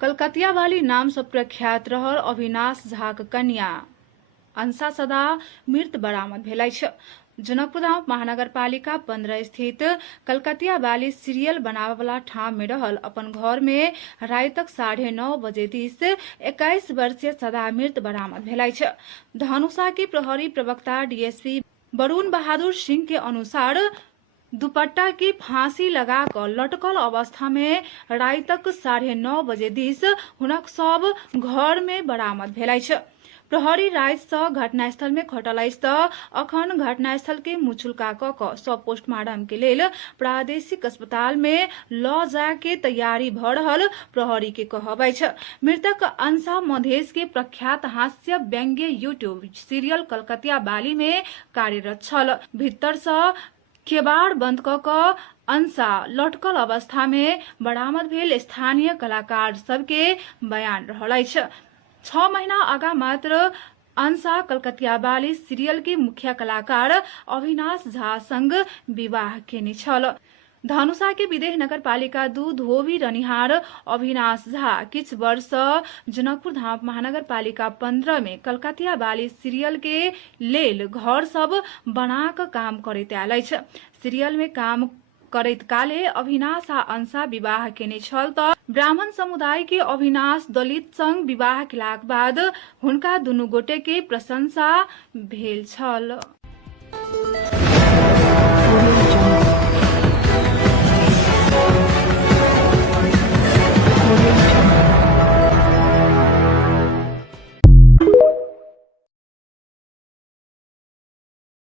कलकतिया वाली नाम से प्रख्यात रहल अविनाश झाक कन्या अंसा सदा मृत बरामद भेलै छ। जनकपुर धाम महानगरपालिका 15 स्थित कलकतिया वाली सीरियल बनावे वाला ठाम में रहल अपन घर में रातक 9:30 बजे दिस 21 वर्षीय सदा मृत बरामद भेलै छ। धनुषा के प्रहरी प्रवक्ता डीएसपी वरुण बहादुर सिंह के अनुसार दुपट्टा की फांसी लगाकर लटकल अवस्था में रातक 9:30 बजे दिस हुनक शव घर में बरामद भेलै छ। प्रहरी रात घटनास्थल में खटल अखन घटनास्थल के मुचुल्का क शव पोस्टमार्टम के लेल प्रादेशिक अस्पताल में ल जाय के तैयारी भ रहल प्रहरी के कहबै छ। मृतक अंसा मधेश के प्रख्यात हास्य व्यंग्य यूट्यूब सीरियल कलकतिया बाली में कार्यरत छल। भीतर से केबाड़ बंद क अंसा लटकल अवस्था में बरामद भेल स्थानीय कलाकार सबके बयान रहल छ। 6 महीना आगा मात्र अंसा कलकतिया बाली सीरियल के मुख्य कलाकार अविनाश झा संग विवाह केने छल। धनुषा के विदेह नगरपालिका 2 धोबी रनिहार अविनाश झा किछ वर्ष जनकपुर धाम महानगरपालिका 15 में कलकतिया बाली सीरियल के लेल घर सब बनाक काम करैत आयल छ। सीरियल में काम करैत काले अविनाश आ अंसा विवाह केने छल त ब्राह्मण समुदाय के अविनाश दलित संग विवाह केलाक बाद हुनका दुनू गोटे के प्रशंसा भेल छल।